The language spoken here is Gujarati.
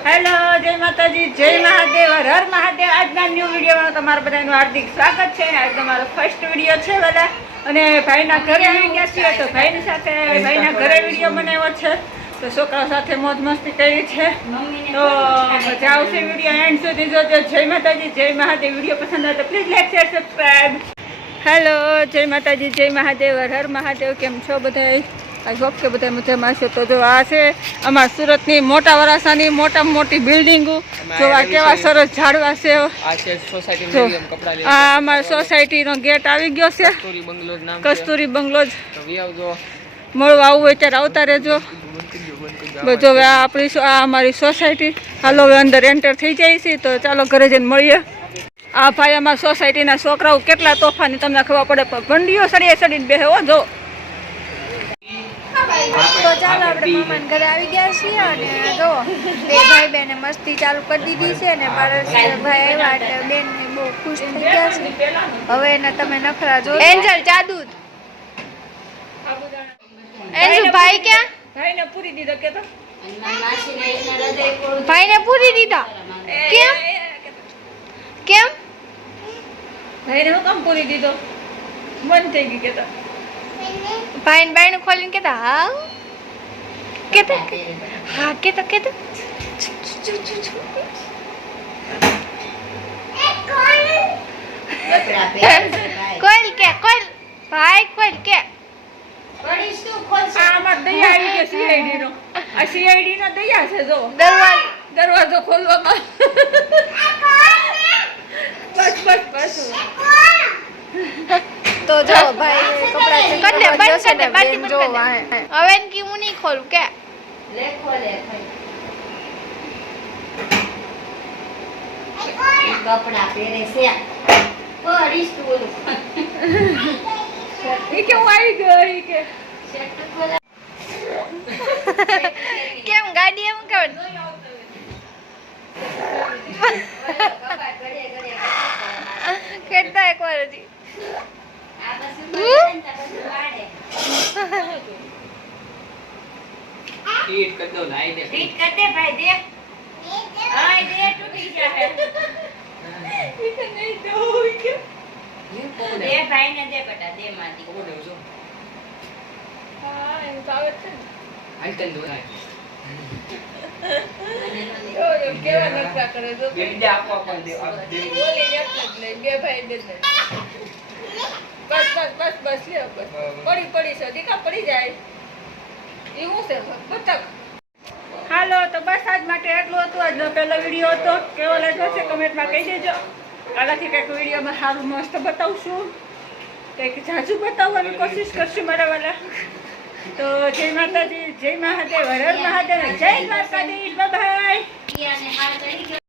હેલો, જય માતાજી, જય મહાદેવ, હર હર મહાદેવ। આજના ન્યૂ વિડીયોમાં તમારું બધાનું હાર્દિક સ્વાગત છે। આજ તમારો ફર્સ્ટ વિડીયો છે બધા, અને ભાઈના ઘરે આવી ગયા છીએ તો ભાઈની સાથે ભાઈના ઘરે વિડીયો બનાવ્યો છે। તો છોકરાઓ સાથે મોજ મસ્તી કરી છે, તો મજા આવશે। વિડીયો એન્ડ સુધી જોજો। જય માતાજી, જય મહાદેવ। વિડીયો પસંદ આવે તો please like share subscribe. Hello, જય માતાજી, જય મહાદેવ, હર હર મહાદેવ। કેમ છો બધાય? આઈ હોપ કે બધા મજામાં છે। તો જો આ છે અમારા સુરતની મોટા વરાસાની મોટામાં મોટી બિલ્ડિંગો। જો આ કેવા સરસ ઝાડવા છે। આ અમારી સોસાયટીનો ગેટ આવી ગયો છે, કસ્તુરી બંગલોજ। મળવા આવવું હોય ત્યારે આવતા રહેજો। જો હવે આપણી આ અમારી સોસાયટી, હાલો હવે અંદર એન્ટર થઈ જાય છે, તો ચાલો ઘરે જઈને મળીએ। આ ભાઈ અમારા સોસાયટીના છોકરાઓ કેટલા તોફાની તમને ખબર પડે, પણ ભંડીઓ સળીએ સડીને બેસે હો। જો તો ચાલો આપણે મામાના ઘરે આવી ગયા છીએ, અને જો બે ભાઈ બેને મસ્તી ચાલુ કરી દીધી છે, અને પારસ ભાઈ આવ્યા એટલે બેન બહુ ખુશ થઈ ગયા છે। હવે એને તમે નખરા જો। એન્જલ જાદુ એન્જલ ભાઈ ક્યાં? ભાઈને પૂરી દીધો કે તો ભાઈને પૂરી દીધા કેમ કેમ? ભાઈને હું કામ પૂરી દીધો? બંધ થઈ ગઈ કે તો ભાઈને બાયણું ખોલીને કેતા હા કેતા હા કેતા કેતા કોઈલ કે કોઈલ ભાઈ કોઈલ કે આમાં દયા આવી ગઈ સીઆઈડી નો। આ સીઆઈડી નો દયા છે। જો દરવાજો ખોલવામાં બસ બસ બસ। તો જો ભાઈ કપડા ચેન્જ કરવા જશે ને બેન જો વાહે હવે કે હું નહીં ખોલું કે લે ખોલે કપડા પહેરે છે ઓરીસ તું ઈ કે હું આવી ગયો ઈ કે કેમ ગાડી એમ કર કેટલા એક વાર હતી હીટ કર દો લાઈ દે હીટ કર દે ભાઈ દે આય દે ટૂટી જાહે ઈ કે નહીં દો ઈ કે દે ભાઈ ને દે બેટા દે માટી હા એમ તો આવે છે ને। આઈ તન દો આય ઓ કેવા નખરા કરે જો બે દે આપો આપો દે બોલી ને જ લઈ બે ભાઈ દે દે બસ બસ બસ બસ લે બસ પડી પડી છે દીકા પડી જાય એવું છે બતક। હાલો, તો બસ આજ માટે એટલું હતું। આજનો પહેલો વિડીયો હતો, કેવો લાગ્યો છે કમેન્ટમાં કહી દેજો। આનાથી કંઈક વિડીયોમાં સારું મસ્ત બતાવશું, કંઈક ઝાઝું બતાવવાની કોશિશ કરશું મારા વાલા। તો જય માતાજી, જય મહાદેવ, હર હર મહાદેવ, જય દ્વારકાધીશ, બાય બાય।